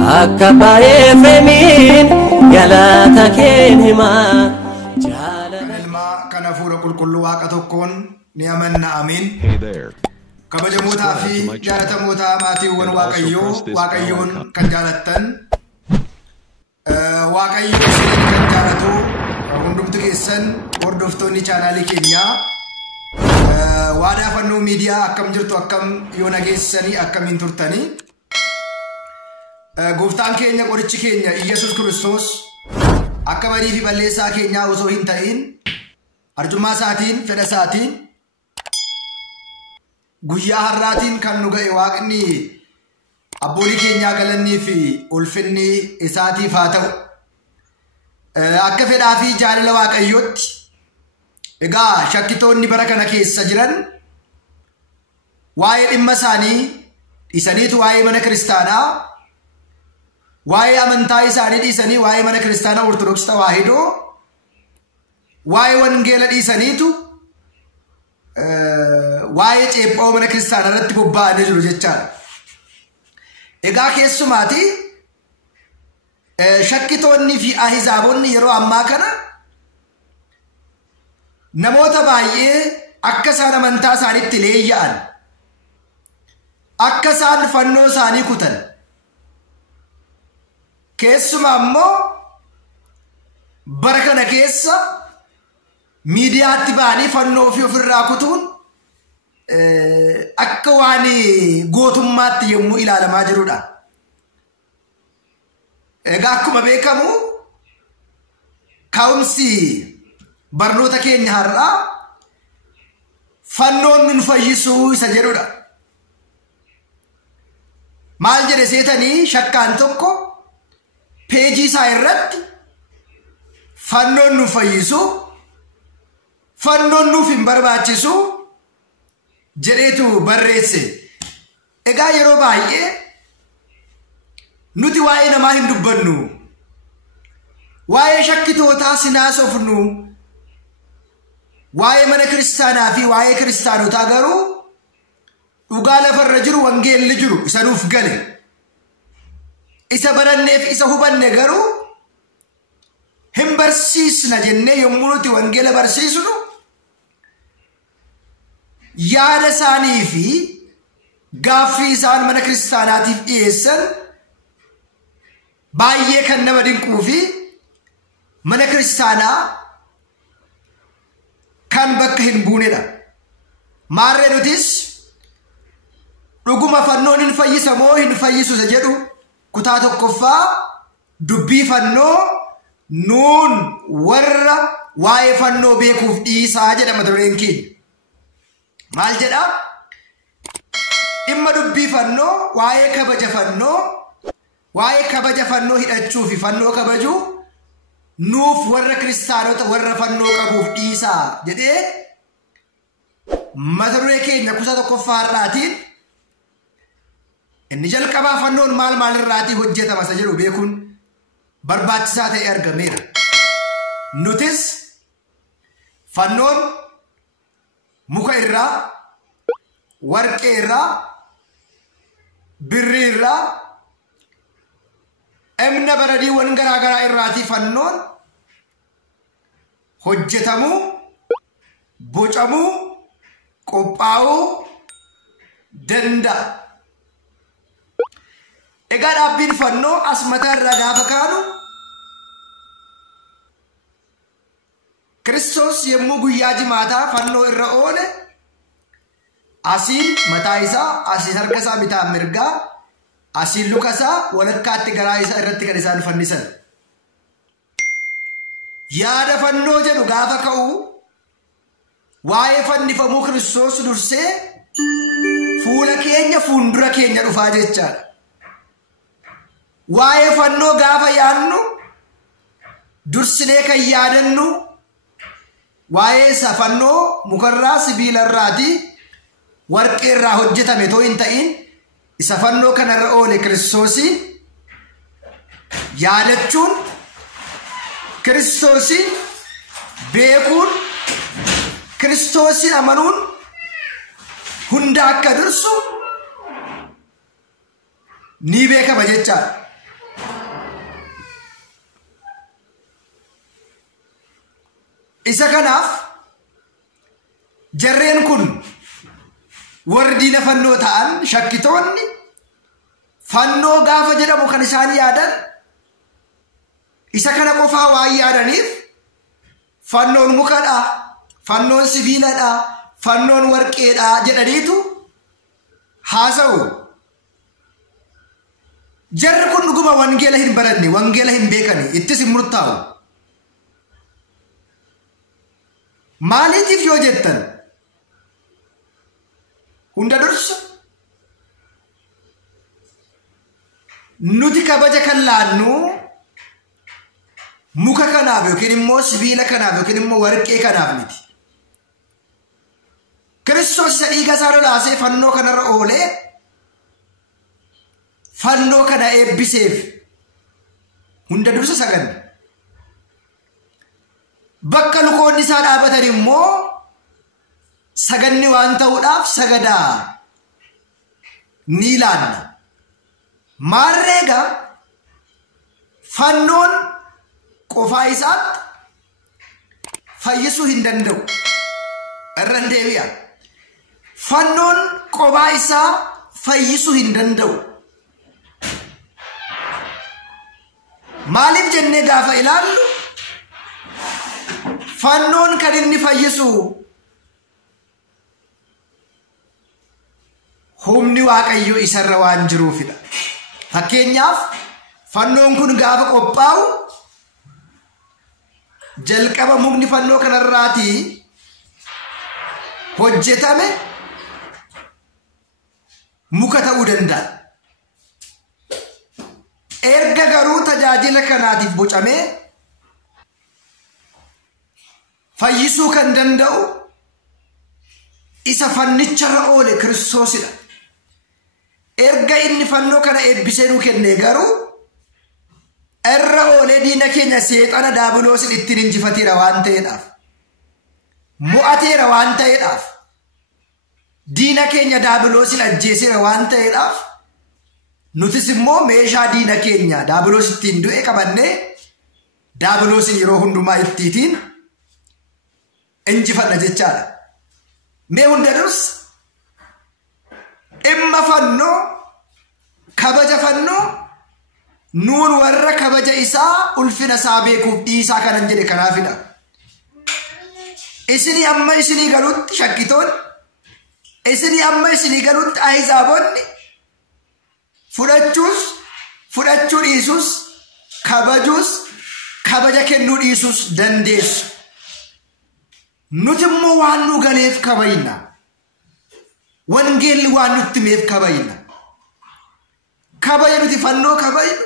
Akabaye Fremin galata kenhima ilma kana fuura qulqulluu waaqa tokkoon ni amanna amin. Kabajamoota fi jaalatamootaa maatiiwwan waaqayyoon kan jaalattan waaqayyoon kan jaalatu hundumtu keessan hordoftoonni chaanaalii keenyaa waadaa fannoo miidiyaa akkam jirtu akkam yoo nageessanii akkamiin turtanii gooftaan keenya qorichi keenya Iyyesuus Kiristoos akka badii fi balleessaa keenyaa osoo hin ta'in arjummaa isaatiin fedha isaatiin guyyaa har'aatiin kan nu ga'e waaqni abboolii keenyaa galannii fi ulfinni isaatiif haa ta'u. Akka fedhaa fi jaalala waaqayyootti egaa shakkitoonni bara kana keessa jiran waa'ee dhimma isaanii dhiisaniitu waa'ee mana kiristaanaa waa'ee amantaa isaanii dhiisanii waa'ee mana kiristaanaa Ortodoksii Tawaahidoo waa'ee wangeela dhiisaniitu waa'ee ceephoo mana kiristaanaa irratti bobba'anii jiru jechaadha. Egaa keessumaati shakkitoonni fi ahizaabonni yeroo ammaa kana namoota baay'ee akka isaan amantaa isaaniitti leeyya'an akka isaan fannoo isaanii kutan keessumaa immoo bara kana keessa miidiyaatti ba'anii fannoo ofirraa kutuun akka waan gootummaatti yommuu ilaalamaa jirudha. Egaa akkuma beekamu ka'umsi barnoota keenya har'aa fannoon nun fayyisuu isa jedhudha. Maal jedhe seetanii shakkaan tokko peejii isaa irratti fannoon nu fayyisu fannoon nuuf hin barbaachisu jedheetu barreesse. Egaa yeroo baay'ee nuti waa'ee namaa hin dubbannu waa'ee shakkitootaa sinaasofnu waa'ee mana kiristaanaa fi waa'ee kiristaanotaa garuu dhugaa lafarra jiru wangeelli jiru isa nuuf gale isa baranneef isa hubanne garuu hin barsiisna jennee yommuu nuti wangeela barsiisnu yaada isaanii fi gaaffii isaan mana kiristaanaatiif dhiyeessan baay'ee kan nama dinquu fi mana kiristaanaa kan bakka hin buunedha. Maarree nutis dhuguma fannoon hin fayyisa moo hin fayyisu isa jedhu kutaa tokkoffaa dubbii fannoo nuun warra waa'ee fannoo beekuuf dhiisaa jedha mata dureen keenya. Maal jedha? Dhimma dubbii fannoo waa'ee kabaja fannoo waa'ee kabaja fannoo hidhachuu fi fannoo kabajuu nuuf warra kiristaanota warra fannoo qabuuf dhiisaa jedhee mata duree keenya kutaa tokkoffaa har'aatiin inni jalqabaa fannoon maal irraatii hojjetama isa jedhu beekuun barbaachisaa ta'e argameera. Nutis fannoon muka irraa, warqee irraa, birrii irraa, emna baradiiwwan garaagaraa irraatii fannoon hojjetamuu, bocamuu, qophaa'uu danda'a. Egaa dhaabbiin fannoo as mataa irraa gaafa kaanu Kiristoos yommuu guyyaa jimaataa fannoo irra oole asiin mataa isaa, asiin harka isaa bitaa mirgaa, asiin luka isaa, walakkaatti garaa isaa irratti kan isaan fannisan. Yaada fannoo jedhu gaafa ka'u waa'ee fannifamuu Kiristoos dursee fuula keenya fuuldura keenya dhufaa jechaadha. Waa'ee fannoo gaafa yaadnu dursinee kan yaadannu waa'ee isa fannoo mukarraa sibiilarraatii warqee irraa hojjetame too hin ta'in isa fannoo kanarra oole Kiristoosiin yaadachuun Kiristoosiin beekuun Kiristoosiin amanuun hunda akka dursu ni beekama jechaadha. isa kanaaf jarreen kun warri diina fannoo ta'an shakkitoonni fannoo gaafa jedhamu kan isaan yaadan isa kana qofaa waan yaadaniif fannoon mukadha, fannoon sibiiladha, fannoon warqeedha jedhaniitu haasa'u. Jarri kun dhuguma wangeela hin baranne, wangeela hin beekani, ittis hin murtaa'u. Maaliitiif yoo jettan hunda dursa nuti kabaja kan laannu muka kanaaf yookiin immoo sibiila kanaaf yookiin immoo warqee kanaaf miti. Kiristoos isa dhiiga isaa lolaasee fannoo kanarra oolee fannoo kana eebbiseef hunda dursa saganne. Bakka lukoonni isaa dhaabatan immoo saganni waan ta'uudhaaf sagadaa ni ilaalla. Maarreega fannoon qofaa isaatti fayyisuu hin danda'u. Irra deebi'a. Fannoon qofaa isaa fayyisuu hin danda'u. Maaliif jennee gaafa ilaallu fannoon kan inni fayyisu humni Waaqayyo isarra waan jiruufidha. Fakkeenyaaf fannoon kun gaafa qophaa'u jalqaba mukni fannoo kanarraatii hojjetame muka ta'uu danda'a. Erga garuu tajaajila kanaatiif bocamee fayyisuu kan danda'u isa fannicharra oole Kiristoosidha. Erga inni fannoo kana eebbisee nuu kenne garuu irra oolee diina keenya seexana daabiloosin ittiin injifateera waan ta'eedhaaf, mo'ateera waan ta'eedhaaf, diina keenya daabiloosin ajjeeseera waan ta'eedhaaf, nutis immoo meeshaa diina keenya daabiloos ittiin du'e qabannee daabiloosin yeroo hundumaa ittiitiin injifanna jechaadha. Mee hunda dursa dhimma fannoo, kabaja fannoo nuun warra kabaja isaa ulfina isaa beekuuf dhiisaa kanan jedhe kanaafidha. Isinii amma isinii galutti shakkitoonni, isinii amma isinii galutti ahizaaboonni fudhachuus fudhachuu dhiisuus kabajuus kabaja kennuu dhiisuus dandeessu. Nuti immoo waan nu galeef kabajna. Wangeelli waan nutti meef kabajna. Kabaja nuti fannoo kabajnu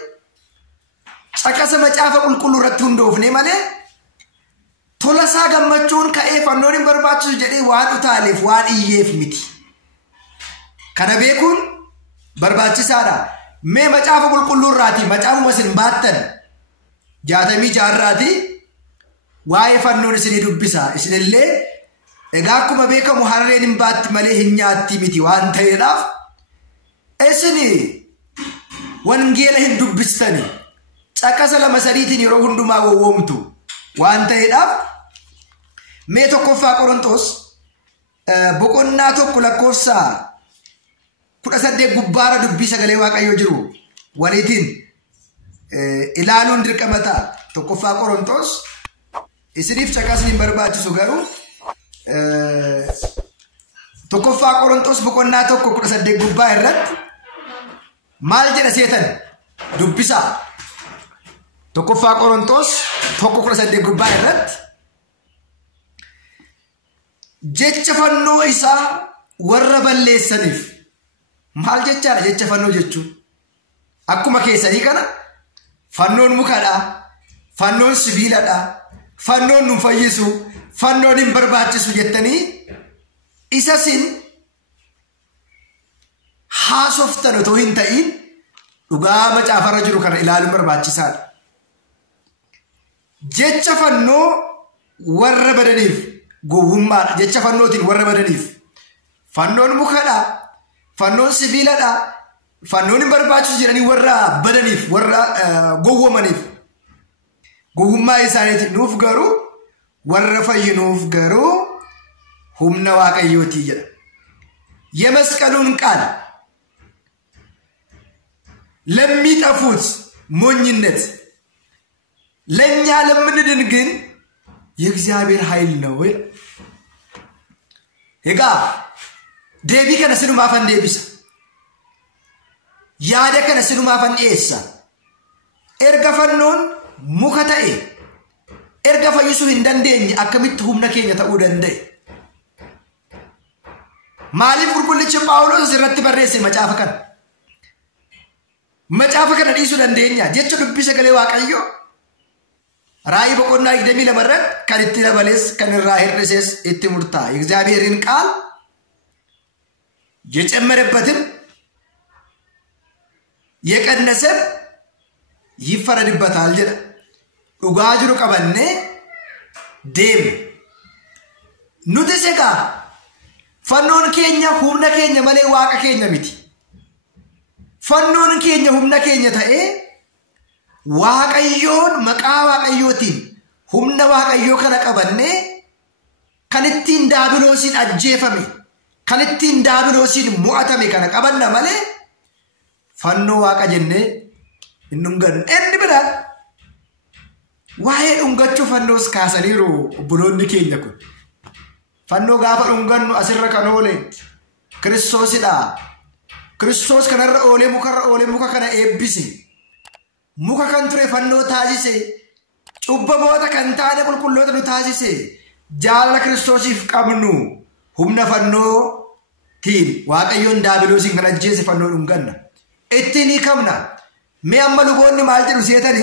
caqasa macaafa qulqulluu irratti hundoofne malee tola isaa gammachuun ka'ee fannoon hin barbaachisu jedhee waan utaaleef waan iyyeef miti. Kana beekuun barbaachisaadha. Mee macaafa qulqulluu irraati macaafuma isin baattan 66 irraati waa'ee fannoon isinii dubbisa. Isinillee egaa akkuma beekamu harreen hin baatti malee hin nyaatti miti waan ta'eedhaaf isinii wangeela hin dubbistani. Caqasa 2-3 yeroo hundumaa wowwoomtu waan ta'eedhaaf mee tokkoffaa Qorontos boqonnaa 1 lakkoofsa 18 gubbaara dubbii sagalee Waaqayyoo jiru waliitiin ilaaluun dirqama ta'a. Tokkoffaa Qorontos isiniif caqasni hin barbaachisu garuu tokkoffaa Qorontos boqonnaa 1:18 gubbaa irratti maal jedha seetan dubbisaa. Tokkoffaa Qorontos 1:18 gubbaa irratti jecha fannoo isaa warra balleessaniif maal jechaadha jecha fannoo jechuun? Akkuma keessanii kana fannoon mukadha, fannoon sibiiladha, fannoon nu fayyisu, fannoon hin barbaachisu jettanii isasin haasoftan otoo hin ta'in dhugaa macaafarra jiru kana ilaaluun barbaachisaadha. Jecha fannoo warra badaniif gowwummaadha. Jecha fannootiin warra badaniif fannoon mukadha, fannoon sibiiladha, fannoon hin barbaachisu jedhanii warra badaniif warra gowwomaniif gowwummaa isaaniitiin nuuf garuu warra fayyinuuf garuu humna waaqayyootii jedha. የመስቀሉን ቃል ለሚጠፉት ሞኝነት ለኛ ለምንድን ግን የእግዚአብሔር ኃይል ነው። ሄጋ ደቢ ከነስኑ ማፈን ደቢስ ያደ ከነስኑ ማፈን ኤሳ ኤርገፈኖን ሙከታኤ ኤርገፈይሱ እንደንደኝ አከሚት ሁምና ኬኛ ተኡ ደንደይ ማሊፍ ቁልቁልች ጳውሎስ ዝረት በሬስ መጫፈከን ዲሱ ደንደኛ ጀቹ ዱብሰ ገሌ ዋቀዮ ራይ በቆና ይደሚ ለመረጥ ከልት ለበለስ ከንራ ሄርደሰስ እትሙርታ የእግዚአብሔርን ቃል የጨመረበትን የቀነሰ ይፈረድበታል ጀደ ኡጋጅሩ ቀበኔ ዴም ኑተሰጋ ፈኖን ኬኛ ሁምና ኬኛ መሌ ዋቀ ኬኛ ሚቲ ፈኖን ኬኛ ሁምና ኬኛ ታኤ ዋቀዮን መቃ ዋቀዮቲን ሁምና ዋቀዮ ከነ ቀበኔ ከንቲን ዳብሎሲን አጀፈሜ ከንቲን ዳብሎሲን ሙአተሜ ከነ ቀበና መሌ ፈኖ ዋቀ ጀኔ እንንገን እንብላ ዋሄ ዱንገቹ ፈኖስ ካሰሊሩ ብሎን ኬኛ ኩ ፈኖ ጋፈ ዱንገኑ አስረ ከኖሌ ክርስቶስዳ ክርስቶስ ከነረ ኦሌ ሙከ ከነ ኤቢሲ ሙከ ከንትሬ ፈኖ ታጂሴ ጩበሞታ ከንታነ ቁልቁሎት ኑ ታጂሴ ጃላ ክርስቶሲፍ ቀምኑ ሁምነ ፈኖ ቲን ዋቀዮን ዳብሎሲን ከነጄስ ፈኖ ዱንገና እትኒ ከምና ሚያመሉ ቦን ማልጅሩ ሴተኒ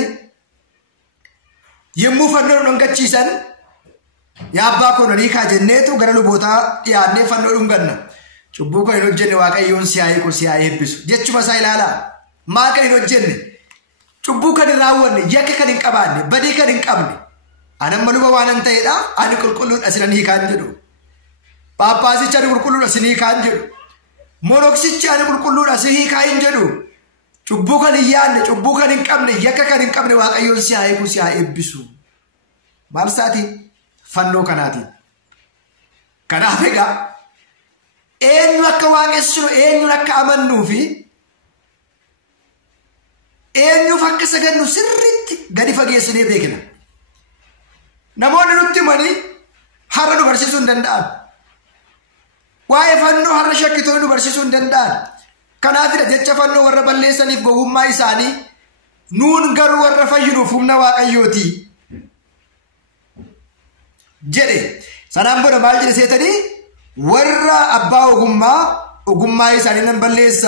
የሙ ፈኖ ዱንገቺሰን ያባ ኮኖኒ ካጀኔቱ ገረሉ ቦታ ያኔ ፈኖ ዱንገና ጩቡ ከይኖጀኔ ዋቀዮን ሲያይቁ ሲያይብሱ ጀቹ መሳይላላ ማቀይኖጀኔ ጩቡ ከድራወን የከ ከድንቀባኔ በዲ ከድንቀብኔ አነመሉ በዋነን ተይዳ አን ቁልቁሉ አስረን ይካንጀዱ ጳጳሲቻ ቁልቁሉ አስኒ ካንጀዱ ሞኖክሲቻ ቁልቁሉ አስሂ ካንጀዱ ጩቡ ከልያን ጩቡ ከድንቀብኔ የከ ከድንቀብኔ ዋቀዮን ሲያይቁ ሲያይብሱ ማልሳቲ ፈኖ ከናቲ ከናፈጋ ኤኙ አከዋቀሱ ኤኙ አከአመኑፊ ኤኙ ፈከሰገኑ ስሪት ገዲ ፈጌስኔ ቤክና ነሞን ኑቲ መኒ ሐረዱ በርሲሱ እንደንዳን ዋይ ፈኖ ሐረ ሸክቶኑ በርሲሱ እንደንዳን ከናፊለ ጀቸ ፈኖ ወረ በሌሰኒፍ ጎጉማ ኢሳኒ ኑን ገሩ ወረ ፈይኑ ፉምና ዋቀዮቲ ጀዴ ሰናምቦ ማልጅ ሴተኒ ወራ አባ ኦጉማ ኢሳኒ ነን በሌሳ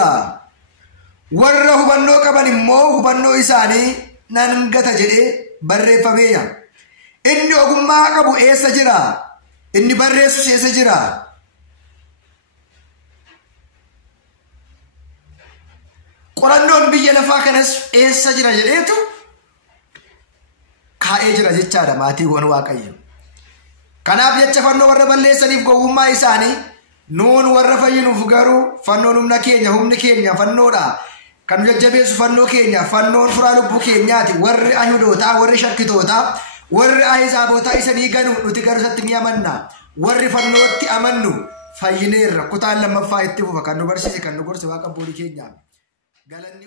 ወራ ሁበኖ ቀበን ሞ ሁበኖ ኢሳኒ ነንገተ ጀዴ በሬፈሜያ እንዲ ኦጉማ ቀቡ ኤሰ ጅራ እንዲ በሬሱ ኤሰ ጅራ ቆራንዶን ብየለፋ ከነስ ኤሰ ጅራ ጀዴቱ ካኤ ጅራ ጀቻዳ ማቲ ሆነ ዋቀየ ከናፍ የቸፈኖ ወረ በሌሰኒፍ ጎጉማ ኢሳኒ ኑን ወረ ፈይኑፍ ገሩ ፈኖን ሁምነ ኬኛ ፈኖዳ ከኑ ጀጀቤሱ ፈኖ ኬኛ ፈኖን ፍራ ልቡ ኬኛቲ ወረ አይሁዶታ ወረ ሸክቶታ ወረ አይዛቦታ ኢሰኒ ገኑ ኑቲ ገሩ ሰትሚያመና ወረ ፈኖቲ አመኑ ፈይኔር ኩታን ለመፋይት ፉ ከኑ በርሲሲ ከኑ ጎርስ ዋቀቦሊ ኬኛ ገለኒ